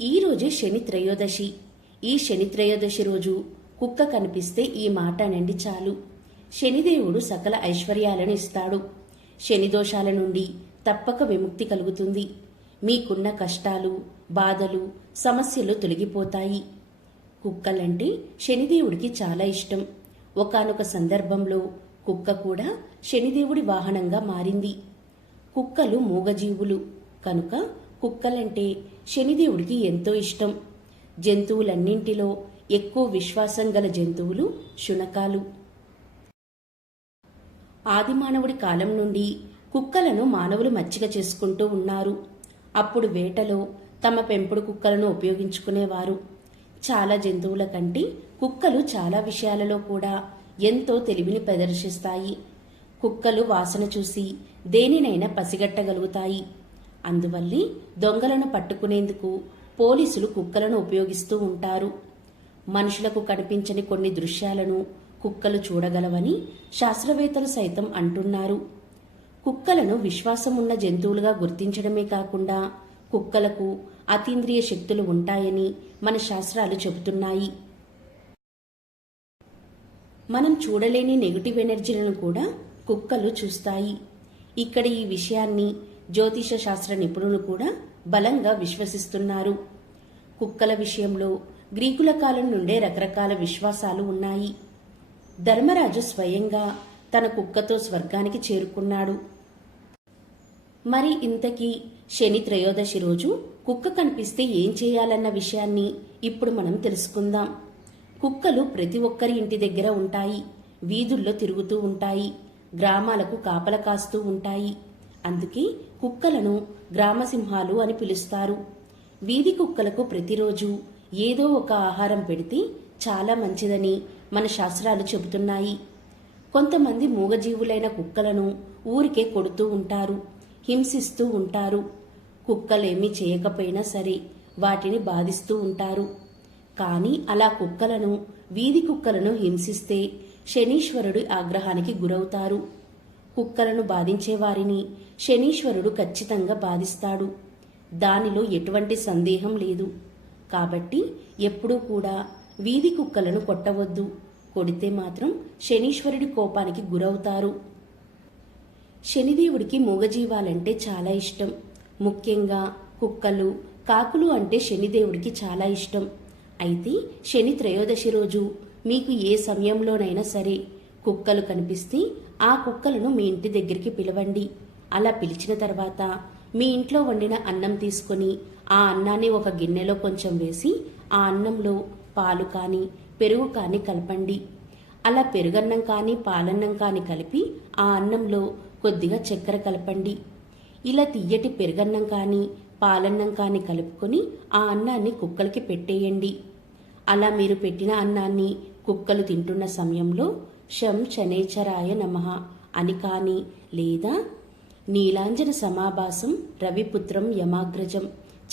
ఈరోజే శని త్రయోదశి. ఈ శని త్రయోదశి రోజు కుక్క కనిపిస్తే ఈ మాట అనండి చాలు. శనిదేవుడు సకల ఐశ్వర్యాలను ఇస్తాడు. శని దోషాల నుండి తప్పక విముక్తి కలుగుతుంది. మీకున్న కష్టాలు బాధలు సమస్యలు తొలగిపోతాయి. కుక్కలంటే శనిదేవుడికి చాలా ఇష్టం. ఒకానొక సందర్భంలో కుక్క కూడా శనిదేవుడి వాహనంగా మారింది. కుక్కలు మూగజీవులు. కనుక కుక్కలంటే శనిదేవుడికి ఎంతో ఇష్టం. జంతువులన్నింటిలో ఎక్కువ విశ్వాసం గల జంతువులు శునకాలు. ఆదిమానవుడి కాలం నుండి కుక్కలను మానవులు మచ్చిక చేసుకుంటూ ఉన్నారు. అప్పుడు వేటలో తమ పెంపుడు కుక్కలను ఉపయోగించుకునేవారు. చాలా జంతువుల కంటే కుక్కలు చాలా విషయాలలో కూడా ఎంతో తెలివిని ప్రదర్శిస్తాయి. కుక్కలు వాసన చూసి దేనినైనా పసిగట్టగలుగుతాయి. అందువల్లే దొంగలను పట్టుకునేందుకు పోలీసులు కుక్కలను ఉపయోగిస్తూ ఉంటారు. మనుషులకు కనిపించని కొన్ని దృశ్యాలను కుక్కలు చూడగలవని శాస్త్రవేత్తలు సైతం అంటున్నారు. కుక్కలను విశ్వాసం ఉన్న జంతువులుగా గుర్తించడమే కాకుండా కుక్కలకు అతీంద్రియ శక్తులు ఉంటాయని మన శాస్త్రాలు చెబుతున్నాయి. మనం చూడలేని నెగిటివ్ ఎనర్జీలను కూడా కుక్కలు చూస్తాయి. ఇక్కడ ఈ విషయాన్ని జ్యోతిష శాస్త్ర నిపుణులు కూడా బలంగా విశ్వసిస్తున్నారు. కుక్కల విషయంలో గ్రీకుల కాలం నుండే రకరకాల విశ్వాసాలు ఉన్నాయి. ధర్మరాజు స్వయంగా తన కుక్కతో స్వర్గానికి చేరుకున్నాడు. మరి ఇంతకీ శని త్రయోదశి రోజు కుక్క కనిపిస్తే ఏం చేయాలన్న విషయాన్ని ఇప్పుడు మనం తెలుసుకుందాం. కుక్కలు ప్రతి ఒక్కరి ఇంటి దగ్గర ఉంటాయి. వీధుల్లో తిరుగుతూ ఉంటాయి. గ్రామాలకు కాపల కాస్తూ ఉంటాయి. అందుకే కుక్కలను గ్రామసింహాలు అని పిలుస్తారు. వీధి కుక్కలకు ప్రతిరోజు ఏదో ఒక ఆహారం పెడితే చాలా మంచిదని మన శాస్త్రాలు చెబుతున్నాయి. కొంతమంది మూగజీవులైన కుక్కలను ఊరికే కొడుతూ ఉంటారు హింసిస్తూ ఉంటారు. కుక్కలేమీ చేయకపోయినా సరే వాటిని బాధిస్తూ ఉంటారు. కానీ అలా కుక్కలను వీధి కుక్కలను హింసిస్తే శనీశ్వరుడి ఆగ్రహానికి గురవుతారు. కుక్కలను బాధించే వారిని శనీశ్వరుడు ఖచ్చితంగా బాధిస్తాడు. దానిలో ఎటువంటి సందేహం లేదు. కాబట్టి ఎప్పుడూ కూడా వీధి కుక్కలను కొట్టవద్దు. కొడితే మాత్రం శనీశ్వరుడి కోపానికి గురవుతారు. శనిదేవుడికి మూగజీవాలంటే చాలా ఇష్టం. ముఖ్యంగా కుక్కలు కాకులు అంటే శనిదేవుడికి చాలా ఇష్టం. అయితే శని త్రయోదశి రోజు మీకు ఏ సమయంలోనైనా సరే కుక్కలు కనిపిస్తే ఆ కుక్కలను మీ ఇంటి దగ్గరికి పిలవండి. అలా పిలిచిన తర్వాత మీ ఇంట్లో వండిన అన్నం తీసుకొని ఆ అన్నాన్ని ఒక గిన్నెలో కొంచెం వేసి ఆ అన్నంలో పాలు కానీ పెరుగు కానీ కలపండి. అలా పెరుగన్నం కానీ పాలన్నం కానీ కలిపి ఆ అన్నంలో కొద్దిగా చక్కెర కలపండి. ఇలా తియ్యటి పెరుగన్నం కానీ పాలన్నం కానీ కలుపుకొని ఆ అన్నాన్ని కుక్కలకి పెట్టేయండి. అలా మీరు పెట్టిన అన్నాన్ని కుక్కలు తింటున్న సమయంలో శం శనేచరాయ నమః. అని కానీ లేదా? నీలాంజన సమాభాసం రవిపుత్రం యమాగ్రజం.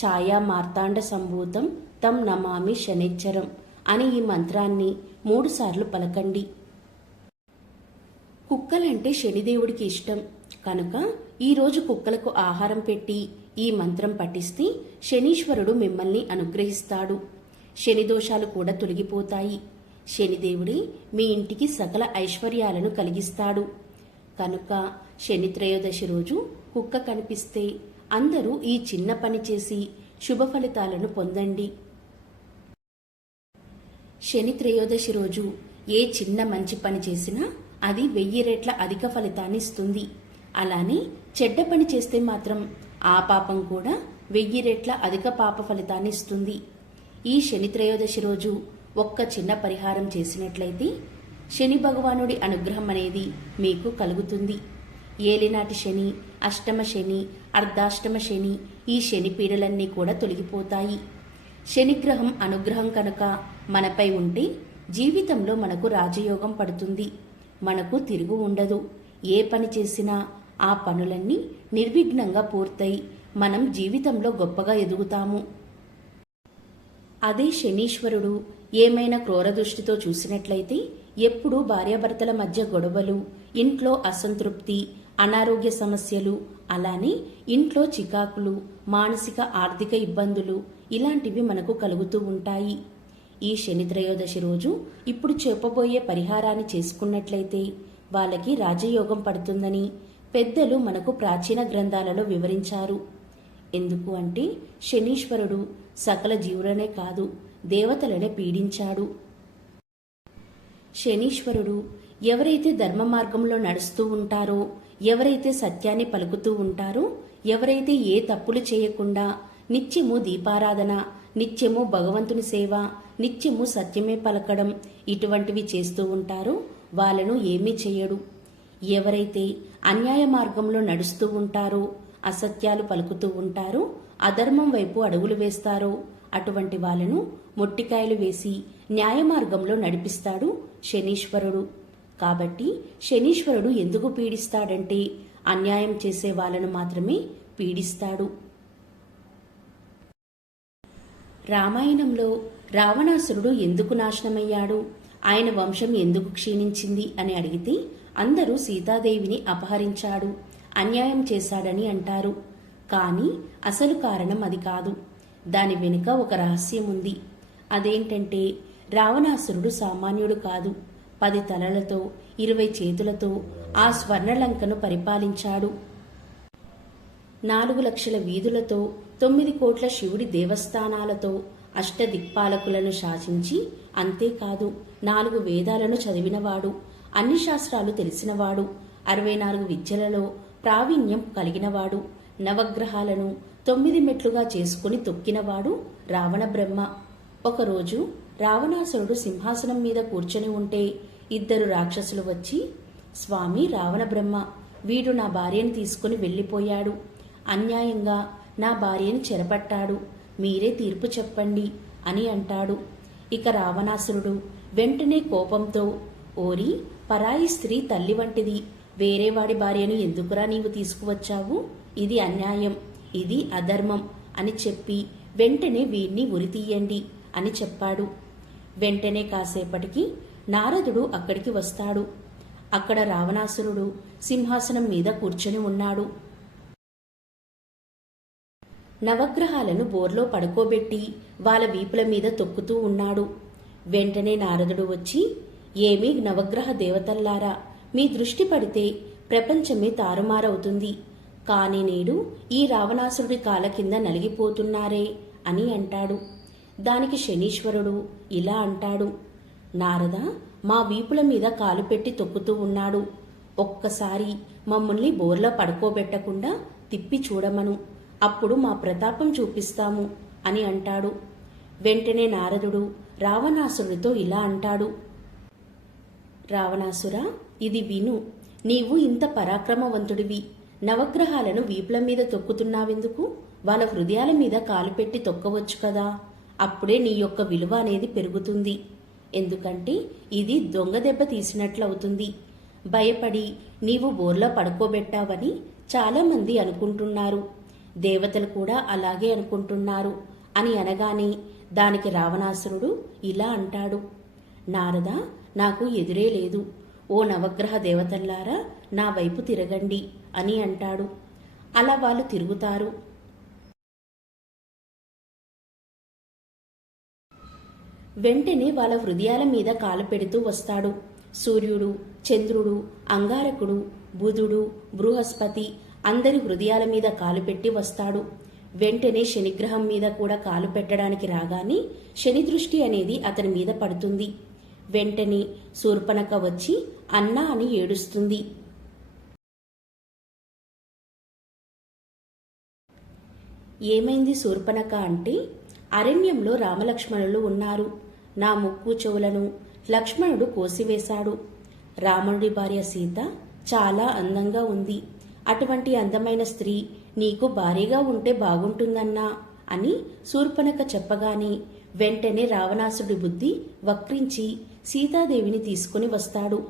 ఛాయా మార్తాండ సంభూతం తం నమామి శనేచ్చరం. అని ఈ మంత్రాన్ని మూడుసార్లు పలకండి. కుక్కలంటే శనిదేవుడికి ఇష్టం. కనుక ఈరోజు కుక్కలకు ఆహారం పెట్టి ఈ మంత్రం పఠిస్తే శనీశ్వరుడు మిమ్మల్ని అనుగ్రహిస్తాడు. శని దోషాలు కూడా తొలగిపోతాయి. శనిదేవుడే మీ ఇంటికి సకల ఐశ్వర్యాలను కలిగిస్తాడు. కనుక శని త్రయోదశి రోజు కుక్క కనిపిస్తే అందరూ ఈ చిన్న పని చేసి శుభ ఫలితాలను పొందండి. శని త్రయోదశి రోజు ఏ చిన్న మంచి పని చేసినా అది వెయ్యి రెట్ల అధిక ఫలితాన్ని ఇస్తుంది. అలానే చెడ్డ పని చేస్తే మాత్రం ఆ పాపం కూడా వెయ్యి రెట్ల అధిక పాప ఫలితాన్ని ఇస్తుంది. ఈ శని త్రయోదశి రోజు ఒక్క చిన్న పరిహారం చేసినట్లయితే శని భగవానుడి అనుగ్రహం అనేది మీకు కలుగుతుంది. ఏలినాటి శని అష్టమ శని అర్ధాష్టమ శని ఈ శని పీడలన్నీ కూడా తొలగిపోతాయి. శనిగ్రహం అనుగ్రహం కనుక మనపై ఉంటే జీవితంలో మనకు రాజయోగం పడుతుంది. మనకు తిరుగు ఉండదు. ఏ పని చేసినా ఆ పనులన్నీ నిర్విఘ్నంగా పూర్తయి మనం జీవితంలో గొప్పగా ఎదుగుతాము. అదే శనీశ్వరుడు ఏమైనా క్రూర దృష్టితో చూసినట్లయితే ఎప్పుడూ భార్యాభర్తల మధ్య గొడవలు ఇంట్లో అసంతృప్తి అనారోగ్య సమస్యలు అలానే ఇంట్లో చికాకులు మానసిక ఆర్థిక ఇబ్బందులు ఇలాంటివి మనకు కలుగుతూ ఉంటాయి. ఈ శని త్రయోదశి రోజు ఇప్పుడు చెప్పబోయే పరిహారాన్ని చేసుకున్నట్లయితే వాళ్ళకి రాజయోగం పడుతుందని పెద్దలు మనకు ప్రాచీన గ్రంథాలలో వివరించారు. ఎందుకు అంటే శనీశ్వరుడు సకల జీవులనే కాదు. దేవతలనే పీడించాడు. శనీశ్వరుడు ఎవరైతే ధర్మ మార్గంలో నడుస్తూ ఉంటారో ఎవరైతే సత్యాన్ని పలుకుతూ ఉంటారో ఎవరైతే ఏ తప్పులు చేయకుండా నిత్యము దీపారాధన నిత్యము భగవంతుని సేవ నిత్యము సత్యమే పలకడం ఇటువంటివి చేస్తూ ఉంటారో వాళ్ళను ఏమీ చేయడు. ఎవరైతే అన్యాయ మార్గంలో నడుస్తూ ఉంటారో అసత్యాలు పలుకుతూ ఉంటారో అధర్మం వైపు అడుగులు వేస్తారో అటువంటి వాళ్ళను మొట్టికాయలు వేసి న్యాయమార్గంలో నడిపిస్తాడు శనీశ్వరుడు. కాబట్టి శనీశ్వరుడు ఎందుకు పీడిస్తాడంటే అన్యాయం చేసే వాళ్ళను మాత్రమే పీడిస్తాడు. రామాయణంలో రావణాసురుడు ఎందుకు నాశనమయ్యాడు? ఆయన వంశం ఎందుకు క్షీణించింది అని అడిగితే అందరూ సీతాదేవిని అపహరించాడు. అన్యాయం చేశాడని అంటారు. కానీ అసలు కారణం అది కాదు. దాని వెనుక ఒక రహస్యం ఉంది అదేంటంటే రావణాసురుడు సామాన్యుడు కాదు. పది తలలతో ఇరవై చేతులతో ఆ స్వర్ణలంకను పరిపాలించాడు. నాలుగు లక్షల వీధులతో తొమ్మిది కోట్ల శివుడి దేవస్థానాలతో అష్టదిక్పాలకులను శాసించి అంతేకాదు నాలుగు వేదాలను చదివినవాడు అన్ని శాస్త్రాలు తెలిసినవాడు అరవై నాలుగు విద్యలలో ప్రావీణ్యం కలిగినవాడు నవగ్రహాలను తొమ్మిది మెట్లుగా చేసుకుని తొక్కినవాడు రావణ బ్రహ్మ ఒకరోజు రావణాసురుడు సింహాసనం మీద కూర్చొని ఉంటే ఇద్దరు రాక్షసులు వచ్చి స్వామి రావణ బ్రహ్మ వీడు నా భార్యను తీసుకుని వెళ్ళిపోయాడు. అన్యాయంగా నా భార్యను చెరపట్టాడు. మీరే తీర్పు చెప్పండి అని అంటాడు. ఇక రావణాసురుడు వెంటనే కోపంతో ఓరి పరాయి స్త్రీ తల్లి వంటిది. వేరేవాడి భార్యను ఎందుకురా నీవు తీసుకువచ్చావు? ఇది అన్యాయం. ఇది అధర్మం అని చెప్పి వెంటనే వీణ్ణి ఉరితీయండి అని చెప్పాడు. వెంటనే కాసేపటికి నారదుడు అక్కడికి వస్తాడు. అక్కడ రావణాసురుడు సింహాసనం మీద కూర్చొని ఉన్నాడు. నవగ్రహాలను బోర్లో పడుకోబెట్టి వాళ్ళ వీపుల మీద తొక్కుతూ ఉన్నాడు. వెంటనే నారదుడు వచ్చి ఏమీ నవగ్రహ దేవతల్లారా మీ దృష్టి పడితే ప్రపంచమే తారుమారవుతుంది. కాని నేడు ఈ రావణాసురుడి కాల కింద నలిగిపోతున్నారే అని అంటాడు. దానికి శనీశ్వరుడు ఇలా అంటాడు. నారద మా వీపుల మీద కాలు పెట్టి తొక్కుతూ ఉన్నాడు. ఒక్కసారి మమ్మల్ని బోర్లో పడుకోబెట్టకుండా తిప్పి చూడమను. అప్పుడు మా ప్రతాపం చూపిస్తాము అని అంటాడు. వెంటనే నారదుడు రావణాసురుడితో ఇలా అంటాడు. రావణాసుర ఇది విను. నీవు ఇంత పరాక్రమవంతుడివి. నవగ్రహాలను వీపుల మీద తొక్కుతున్నావెందుకు? వాళ్ళ హృదయాల మీద కాలు పెట్టి తొక్కవచ్చు కదా. అప్పుడే నీ యొక్క విలువ అనేది పెరుగుతుంది. ఎందుకంటే ఇది దొంగ దెబ్బ తీసినట్లవుతుంది. భయపడి నీవు బోర్లో పడుకోబెట్టావని చాలామంది అనుకుంటున్నారు. దేవతలు కూడా అలాగే అనుకుంటున్నారు అని అనగానే దానికి రావణాసురుడు ఇలా అంటాడు. నారద నాకు ఎదురే లేదు. ఓ నవగ్రహ దేవతల్లారా నా వైపు తిరగండి. అని అంటాడు. అలా వాళ్ళు తిరుగుతారు. వెంటనే వాళ్ళ హృదయాల మీద కాలు పెడుతూ వస్తాడు. సూర్యుడు చంద్రుడు అంగారకుడు బుధుడు బృహస్పతి అందరి హృదయాల మీద కాలు పెట్టి వస్తాడు. వెంటనే శనిగ్రహం మీద కూడా కాలు పెట్టడానికి రాగానే శని దృష్టి అనేది అతని మీద పడుతుంది. వెంటనే శూర్పణక వచ్చి అన్నా అని ఏడుస్తుంది. ఏమైంది శూర్పణక అంటే? అరణ్యంలో రామలక్ష్మణులు ఉన్నారు. నా ముక్కు చెవులను లక్ష్మణుడు కోసివేశాడు. రాముడి భార్య సీత చాలా అందంగా ఉంది. అటువంటి అందమైన స్త్రీ నీకు భారీగా ఉంటే బాగుంటుందన్నా అని శూర్పణక చెప్పగానే వెంటనే రావణాసుడి బుద్ధి వక్రించి సీతాదేవిని తీసుకుని వస్తాడు.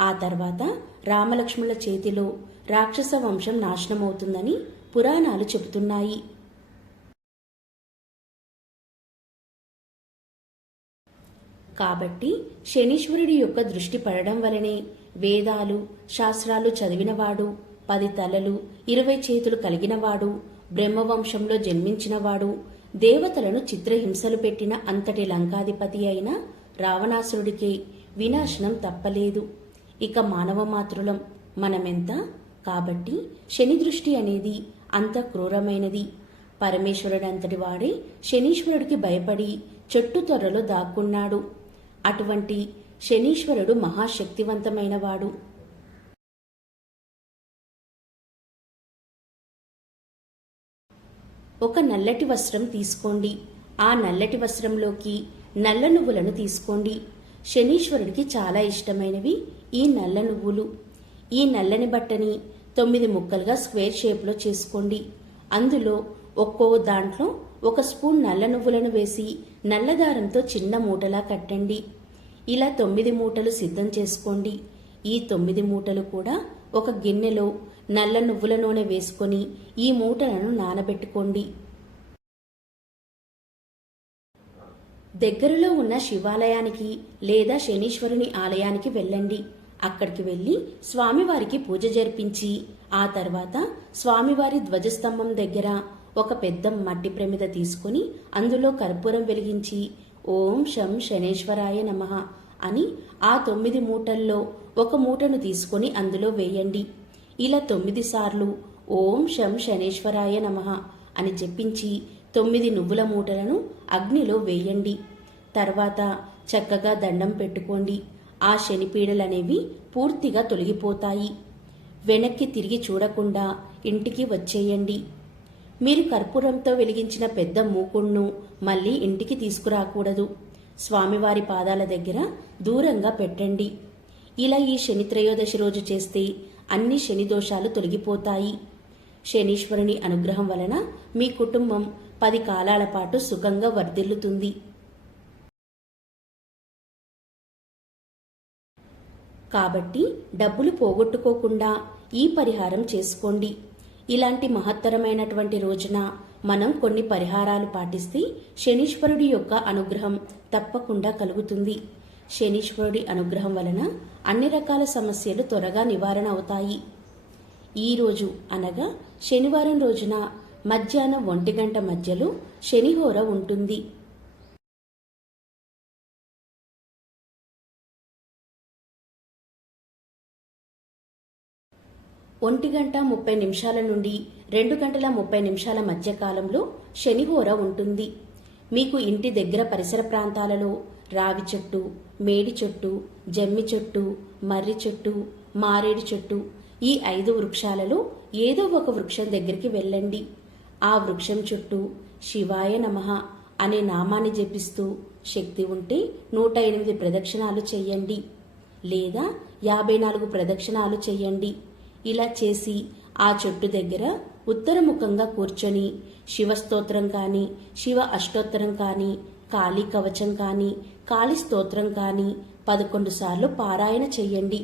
ఆ తర్వాత రామలక్ష్మణుల చేతిలో రాక్షస వంశం నాశనమవుతుందని పురాణాలు చెబుతున్నాయి. కాబట్టి శనీశ్వరుడి యొక్క దృష్టి పడడం వలనే వేదాలు శాస్త్రాలు చదివినవాడు పది తలలు ఇరవై చేతులు కలిగినవాడు బ్రహ్మవంశంలో జన్మించినవాడు దేవతలను చిత్రహింసలు పెట్టిన అంతటి లంకాధిపతి అయిన రావణాసురుడికి వినాశనం తప్పలేదు. ఇక మానవ మాతృలం మనమెంత? కాబట్టి శని దృష్టి అనేది అంత క్రూరమైనది. పరమేశ్వరుడంతటి వాడే శనీశ్వరుడికి భయపడి చెట్టు త్వరలో దాక్కున్నాడు. అటువంటి శనీశ్వరుడు మహాశక్తివంతమైనవాడు. ఒక నల్లటి వస్త్రం తీసుకోండి. ఆ నల్లటి వస్త్రంలోకి నల్ల నువ్వులను తీసుకోండి. శనీశ్వరుడికి చాలా ఇష్టమైనవి ఈ నల్ల నువ్వులు. ఈ నల్లని బట్టని తొమ్మిది ముక్కలుగా స్క్వేర్ షేప్లో చేసుకోండి. అందులో ఒక్కో దాంట్లో ఒక స్పూన్ నల్ల నువ్వులను వేసి నల్లదారంతో చిన్న మూటలా కట్టండి. ఇలా తొమ్మిది మూటలు సిద్ధం చేసుకోండి. ఈ తొమ్మిది మూటలు కూడా ఒక గిన్నెలో నల్ల నువ్వుల నూనె వేసుకొని ఈ మూటలను నానబెట్టుకోండి. దగ్గరలో ఉన్న శివాలయానికి లేదా శనీశ్వరుని ఆలయానికి వెళ్ళండి. అక్కడికి వెళ్ళి స్వామివారికి పూజ జరిపించి ఆ తర్వాత స్వామివారి ధ్వజస్తంభం దగ్గర ఒక పెద్ద మట్టి ప్రమిద తీసుకుని అందులో కర్పూరం వెలిగించి ఓం శం శనేశ్వరాయ నమః అని ఆ తొమ్మిది మూటల్లో ఒక మూటను తీసుకొని అందులో వేయండి. ఇలా తొమ్మిది సార్లు ఓం శం శనేశ్వరాయ నమః అని చెప్పించి తొమ్మిది నువ్వుల మూటలను అగ్నిలో వేయండి. తర్వాత చక్కగా దండం పెట్టుకోండి. ఆ శనిపీడలనేవి పూర్తిగా తొలగిపోతాయి. వెనక్కి తిరిగి చూడకుండా ఇంటికి వచ్చేయండి. మీరు కర్పూరంతో వెలిగించిన పెద్ద మూకుడును మళ్ళీ ఇంటికి తీసుకురాకూడదు. స్వామివారి పాదాల దగ్గర దూరంగా పెట్టండి. ఇలా ఈ శని త్రయోదశి రోజు చేస్తే అన్ని శని దోషాలు తొలగిపోతాయి. శనీశ్వరుని అనుగ్రహం వలన మీ కుటుంబం పది కాలాల పాటు సుఖంగా వర్ధిల్లుతుంది. కాబట్టి డబ్బులు పోగొట్టుకోకుండా ఈ పరిహారం చేసుకోండి. ఇలాంటి మహత్తరమైనటువంటి రోజున మనం కొన్ని పరిహారాలు పాటిస్తే శనీశ్వరుడి యొక్క అనుగ్రహం తప్పకుండా కలుగుతుంది. శనీశ్వరుడి అనుగ్రహం వలన అన్ని రకాల సమస్యలు త్వరగా నివారణ అవుతాయి. ఈ రోజు అనగా శనివారం రోజున మధ్యాహ్నం ఒంటి గంట మధ్యలో శనిహోర ఉంటుంది. ఒంటి గంట ముప్పై నిమిషాల నుండి రెండు గంటల ముప్పై నిమిషాల మధ్య కాలంలో శనిహోర ఉంటుంది. మీకు ఇంటి దగ్గర పరిసర ప్రాంతాలలో రావి చెట్టు మేడి చెట్టు జమ్మి చెట్టు మర్రి చెట్టు మారేడు చెట్టు ఈ ఐదు వృక్షాలలో ఏదో ఒక వృక్షం దగ్గరికి వెళ్ళండి. ఆ వృక్షం చుట్టూ శివాయ నమః అనే నామాన్ని జపిస్తూ శక్తి ఉంటే నూట ఎనిమిది ప్రదక్షిణాలు చెయ్యండి లేదా యాభై నాలుగు ప్రదక్షిణాలు చెయ్యండి ఇలా చేసి ఆ చెట్టు దగ్గర ఉత్తరముఖంగా కూర్చొని శివస్తోత్రం కానీ శివ అష్టోత్తరం కానీ కాళీ కవచం కానీ కాళీ స్తోత్రం కానీ పదకొండు సార్లు పారాయణ చెయ్యండి.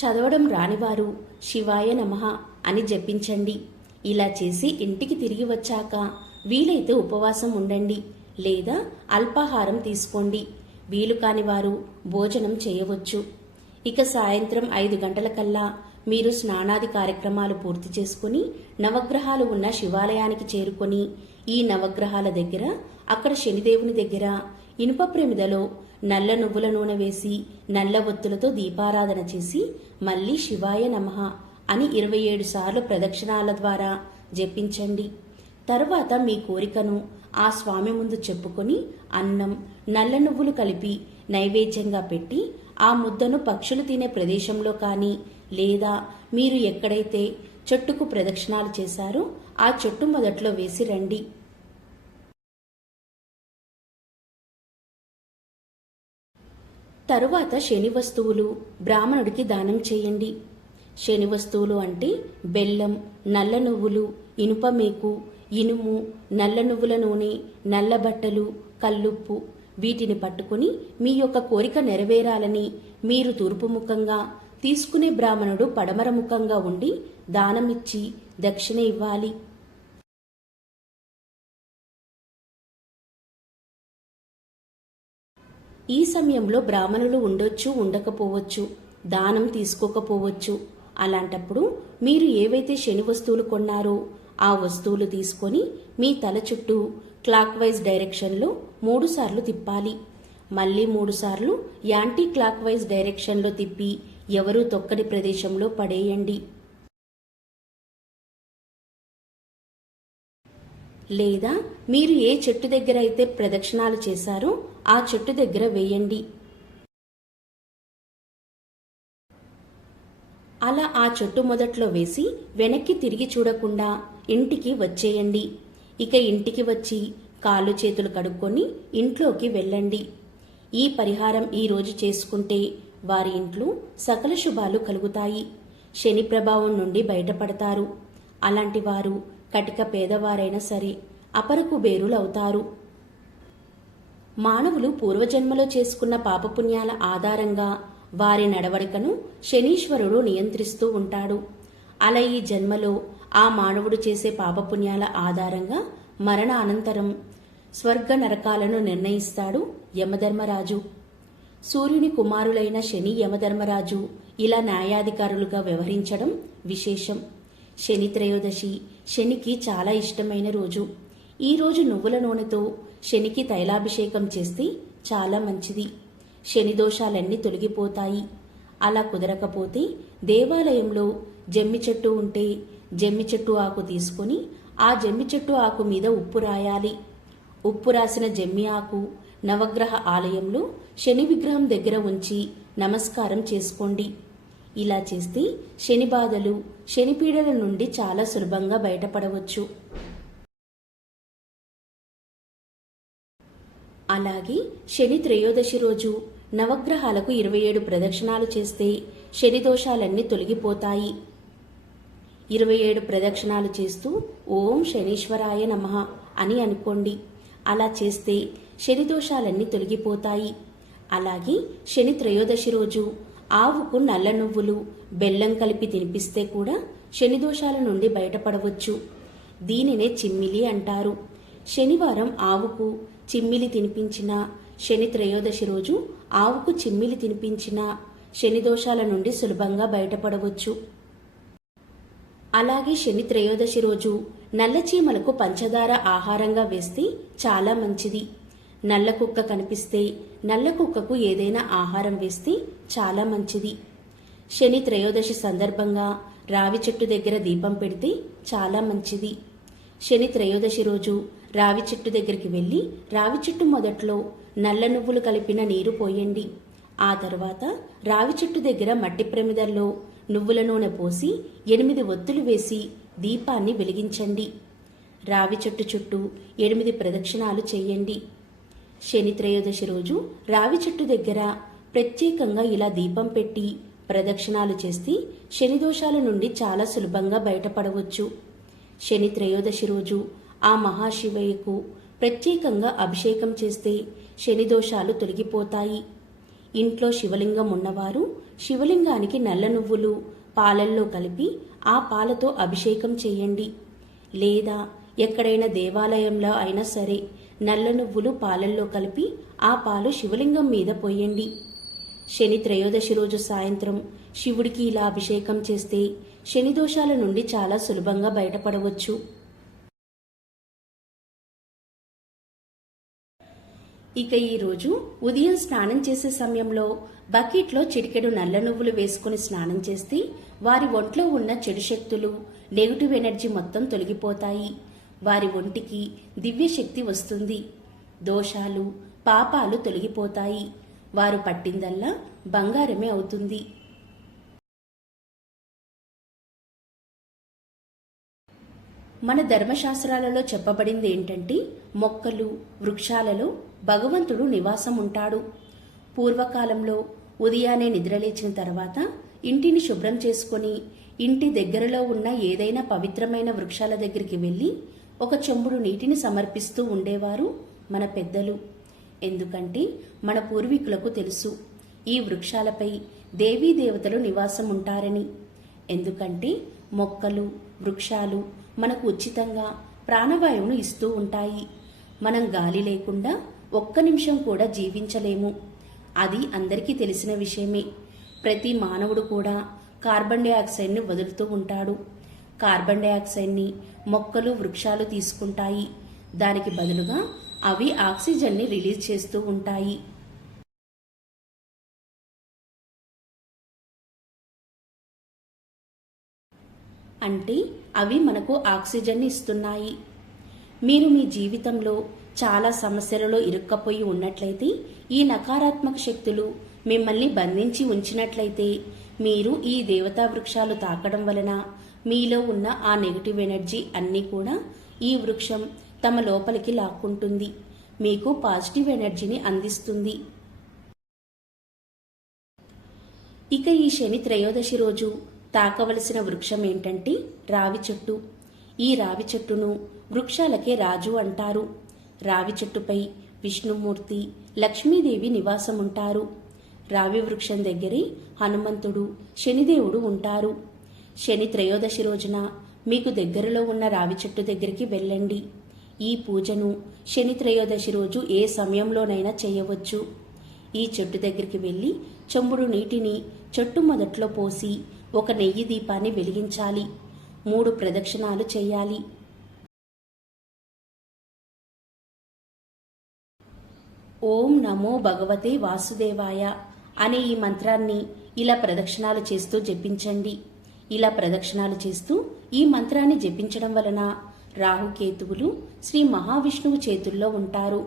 చదవడం రానివారు శివాయ నమః అని జపించండి. ఇలా చేసి ఇంటికి తిరిగి వచ్చాక వీలైతే ఉపవాసం ఉండండి. లేదా అల్పాహారం తీసుకోండి. వీలు కాని వారు భోజనం చేయవచ్చు. ఇక సాయంత్రం ఐదు గంటలకల్లా మీరు స్నానాది కార్యక్రమాలు పూర్తి చేసుకుని నవగ్రహాలు ఉన్న శివాలయానికి చేరుకొని ఈ నవగ్రహాల దగ్గర అక్కడ శనిదేవుని దగ్గర ఇనుప ప్రమిదలో నల్ల నువ్వుల నూనె వేసి నల్ల ఒత్తులతో దీపారాధన చేసి మళ్ళీ శివాయ నమః అని ఇరవై ఏడు సార్లు ప్రదక్షిణాల ద్వారా జపించండి. తరువాత మీ కోరికను ఆ స్వామి ముందు చెప్పుకొని అన్నం నల్ల నువ్వులు కలిపి నైవేద్యంగా పెట్టి ఆ ముద్దను పక్షులు తినే ప్రదేశంలో కానీ లేదా మీరు ఎక్కడైతే చెట్టుకు ప్రదక్షిణాలు చేశారో ఆ చెట్టు మొదట్లో వేసి రండి. తరువాత శని వస్తువులు బ్రాహ్మణుడికి దానం చేయండి. శని వస్తువులు అంటే బెల్లం నల్ల నువ్వులు ఇనుప మేకు ఇనుము నల్ల నువ్వుల నూనె నల్ల బట్టలు కల్లుప్పు వీటిని పట్టుకుని మీ యొక్క కోరిక నెరవేరాలని మీరు తూర్పు ముఖంగా తీసుకునే బ్రాహ్మణుడు పడమర ముఖంగా ఉండి దానమిచ్చి దక్షిణ ఇవ్వాలి. ఈ సమయంలో బ్రాహ్మణులు ఉండొచ్చు ఉండకపోవచ్చు దానం తీసుకోకపోవచ్చు. అలాంటప్పుడు మీరు ఏవైతే శని వస్తువులు కొన్నారో ఆ వస్తువులు తీసుకొని మీ తల చుట్టూ క్లాక్ వైజ్ డైరెక్షన్లో మూడు సార్లు తిప్పాలి. మళ్ళీ మూడుసార్లు యాంటీ క్లాక్ వైజ్ డైరెక్షన్లో తిప్పి ఎవరూ తొక్కని ప్రదేశంలో పడేయండి. లేదా మీరు ఏ చెట్టు దగ్గర అయితే ప్రదక్షిణాలు చేశారో ఆ చెట్టు దగ్గర వేయండి. అలా ఆ చెట్టు మొదట్లో వేసి వెనక్కి తిరిగి చూడకుండా ఇంటికి వచ్చేయండి. ఇక ఇంటికి వచ్చి కాళ్ళు చేతులు కడుక్కొని ఇంట్లోకి వెళ్ళండి. ఈ పరిహారం ఈరోజు చేసుకుంటే వారి ఇంట్లో సకల శుభాలు కలుగుతాయి. శని ప్రభావం నుండి బయటపడతారు. అలాంటి వారు కటిక పేదవారైనా సరే అపరకు బేరులవుతారు. మానవులు పూర్వజన్మలో చేసుకున్న పాపపుణ్యాల ఆధారంగా వారి నడవడికను శనీశ్వరుడు నియంత్రిస్తూ ఉంటాడు. అలా ఈ జన్మలో ఆ మానవుడు చేసే పాపపుణ్యాల ఆధారంగా మరణ అనంతరం స్వర్గ నరకాలను నిర్ణయిస్తాడు యమధర్మరాజు. సూర్యుని కుమారులైన శని యమధర్మరాజు ఇలా న్యాయాధికారులుగా వ్యవహరించడం విశేషం. శని త్రయోదశి శనికి చాలా ఇష్టమైన రోజు. ఈ రోజు నువ్వుల నూనెతో శనికి తైలాభిషేకం చేస్తే చాలా మంచిది. శని దోషాలన్నీ తొలగిపోతాయి. అలా కుదరకపోతే దేవాలయంలో జమ్మి చెట్టు ఉంటే జమ్మి చెట్టు ఆకు తీసుకొని ఆ జమ్మి చెట్టు ఆకు మీద ఉప్పు రాయాలి. ఉప్పు రాసిన జమ్మి ఆకు నవగ్రహ ఆలయంలో శని విగ్రహం దగ్గర ఉంచి నమస్కారం చేసుకోండి. ఇలా చేస్తే శని బాధలు శనిపీడల నుండి చాలా సులభంగా బయటపడవచ్చు. అలాగే శని త్రయోదశి రోజు నవగ్రహాలకు ఇరవై ఏడు ప్రదక్షిణాలు చేస్తే శని దోషాలన్నీ తొలగిపోతాయి. ఇరవై ఏడు ప్రదక్షిణాలు చేస్తూ ఓం శనీశ్వరాయ నమ అని అనుకోండి. అలా చేస్తే శని దోషాలన్నీ తొలగిపోతాయి. అలాగే శని త్రయోదశి రోజు ఆవుకు నల్ల నువ్వులు బెల్లం కలిపి తినిపిస్తే కూడా శని దోషాల నుండి బయటపడవచ్చు. దీనినే చిమ్మిలి అంటారు. శనివారం ఆవుకు చిమ్మిలి తినిపించిన శని త్రయోదశి రోజు ఆవుకు చిమ్మిలి తినిపించిన శని దోషాల నుండి సులభంగా బయటపడవచ్చు. అలాగే శని త్రయోదశి రోజు నల్ల చీమలకు పంచదార ఆహారంగా వేస్తే చాలా మంచిది. నల్ల కుక్క కనిపిస్తే నల్ల కుక్కకు ఏదైనా ఆహారం వేస్తే చాలా మంచిది. శని త్రయోదశి సందర్భంగా రావి చెట్టు దగ్గర దీపం పెడితే చాలా మంచిది. శని త్రయోదశి రోజు రావి చెట్టు దగ్గరికి వెళ్ళి రావి చెట్టు మొదట్లో నల్ల నువ్వులు కలిపిన నీరు పోయండి. ఆ తర్వాత రావి చెట్టు దగ్గర మట్టి ప్రమిదల్లో నువ్వుల నూనె పోసి ఎనిమిది ఒత్తులు వేసి దీపాన్ని వెలిగించండి. రావి చెట్టు చుట్టూ ఎనిమిది ప్రదక్షిణాలు చేయండి. శని త్రయోదశి రోజు రావి చెట్టు దగ్గర ప్రత్యేకంగా ఇలా దీపం పెట్టి ప్రదక్షిణాలు చేస్తే శని దోషాల నుండి చాలా సులభంగా బయటపడవచ్చు. శని త్రయోదశి రోజు ఆ మహాశివయ్యకు ప్రత్యేకంగా అభిషేకం చేస్తే శని దోషాలు తొలగిపోతాయి. ఇంట్లో శివలింగం ఉన్నవారు శివలింగానికి నల్ల నువ్వులు పాలల్లో కలిపి ఆ పాలతో అభిషేకం చేయండి. లేదా ఎక్కడైనా దేవాలయంలో అయినా సరే నల్ల నువ్వులు పాలల్లో కలిపి ఆ పాలు శివలింగం మీద పోయండి. శని త్రయోదశి రోజు సాయంత్రం శివుడికి ఇలా అభిషేకం చేస్తే శని దోషాల నుండి చాలా సులభంగా బయటపడవచ్చు. ఇక ఈరోజు ఉదయం స్నానం చేసే సమయంలో బకెట్లో చిటికెడు నల్ల నువ్వులు వేసుకుని స్నానం చేస్తే వారి ఒంట్లో ఉన్న చెడు శక్తులు నెగిటివ్ ఎనర్జీ మొత్తం తొలగిపోతాయి. వారి ఒంటికి దివ్య శక్తి వస్తుంది. దోషాలు పాపాలు తొలగిపోతాయి. వారు పట్టిందల్లా బంగారమే అవుతుంది. మన ధర్మశాస్త్రాలలో చెప్పబడింది ఏంటంటే మొక్కలు వృక్షాలలో భగవంతుడు నివాసం ఉంటాడు పూర్వకాలంలో ఉదయాన్నే నిద్రలేచిన తర్వాత ఇంటిని శుభ్రం చేసుకొని ఇంటి దగ్గరలో ఉన్న ఏదైనా పవిత్రమైన వృక్షాల దగ్గరికి వెళ్ళి ఒక చెంబుడు నీటిని సమర్పిస్తూ ఉండేవారు మన పెద్దలు. ఎందుకంటే మన పూర్వీకులకు తెలుసు ఈ వృక్షాలపై దేవీ దేవతలు నివాసం ఉంటారని ఎందుకంటే మొక్కలు వృక్షాలు మనకు ఉచితంగా ప్రాణవాయువును ఇస్తూ ఉంటాయి. మనం గాలి లేకుండా ఒక్క నిమిషం కూడా జీవించలేము. అది అందరికీ తెలిసిన విషయమే. ప్రతి మానవుడు కూడా కార్బన్ డైఆక్సైడ్ని వదులుతూ ఉంటాడు. కార్బన్ డైఆక్సైడ్ని మొక్కలు వృక్షాలు తీసుకుంటాయి. దానికి బదులుగా అవి ఆక్సిజన్ని రిలీజ్ చేస్తూ ఉంటాయి. అంటే అవి మనకు ఆక్సిజన్ ఇస్తున్నాయి. మీరు మీ జీవితంలో చాలా సమస్యలలో ఇరుక్కపోయి ఉన్నట్లయితే ఈ నకారాత్మక శక్తులు మిమ్మల్ని బంధించి ఉంచినట్లయితే మీరు ఈ దేవతా వృక్షాలు తాకడం వలన మీలో ఉన్న ఆ నెగటివ్ ఎనర్జీ అన్నీ కూడా ఈ వృక్షం తమ లోపలికి లాక్కుంటుంది. మీకు పాజిటివ్ ఎనర్జీని అందిస్తుంది. ఇక ఈ శని త్రయోదశి రోజు తాకవలసిన వృక్షం ఏంటంటే రావి చెట్టు. ఈ రావి చెట్టును వృక్షాలకే రాజు అంటారు. రావి చెట్టుపై విష్ణుమూర్తి లక్ష్మీదేవి నివాసం ఉంటారు రావి వృక్షం దగ్గరే హనుమంతుడు శనిదేవుడు ఉంటారు. శని త్రయోదశి రోజున మీకు దగ్గరలో ఉన్న రావి చెట్టు దగ్గరికి వెళ్ళండి. ఈ పూజను శని త్రయోదశి రోజు ఏ సమయంలోనైనా చేయవచ్చు. ఈ చెట్టు దగ్గరికి వెళ్ళి చెంబుడు నీటిని చెట్టు మొదట్లో పోసి ఒక నెయ్యి దీపాన్ని వెలిగించాలి. మూడు ప్రదక్షిణాలు చేయాలి. ఓం నమో భగవతే వాసుదేవాయ అనే ఈ మంత్రాన్ని ఇలా ప్రదక్షిణాలు చేస్తూ జపించండి. ఇలా ప్రదక్షిణాలు చేస్తూ ఈ మంత్రాన్ని జపించడం వలన రాహుకేతువులు శ్రీ మహావిష్ణువు చేతుల్లో ఉంటారు.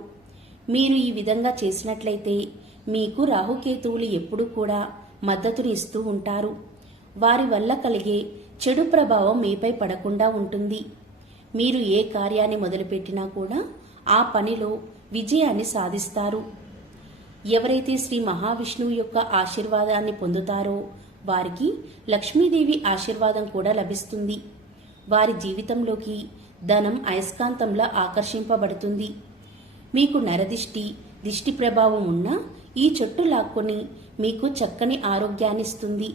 మీరు ఈ విధంగా చేసినట్లయితే మీకు రాహుకేతువులు ఎప్పుడూ కూడా మద్దతుని ఇస్తూ ఉంటారు. వారి వల్ల కలిగే చెడు ప్రభావం మీపై పడకుండా ఉంటుంది. మీరు ఏ కార్యాన్ని మొదలుపెట్టినా కూడా ఆ పనిలో విజయాన్ని సాధిస్తారు. ఎవరైతే శ్రీ మహావిష్ణువు యొక్క ఆశీర్వాదాన్ని పొందుతారో వారికి లక్ష్మీదేవి ఆశీర్వాదం కూడా లభిస్తుంది. వారి జీవితంలోకి ధనం అయస్కాంతంలా ఆకర్షింపబడుతుంది. మీకు నరదిష్టి దిష్టి ప్రభావం ఉన్నా ఈ చెట్టు లాక్కొని మీకు చక్కని ఆరోగ్యాన్ని ఇస్తుంది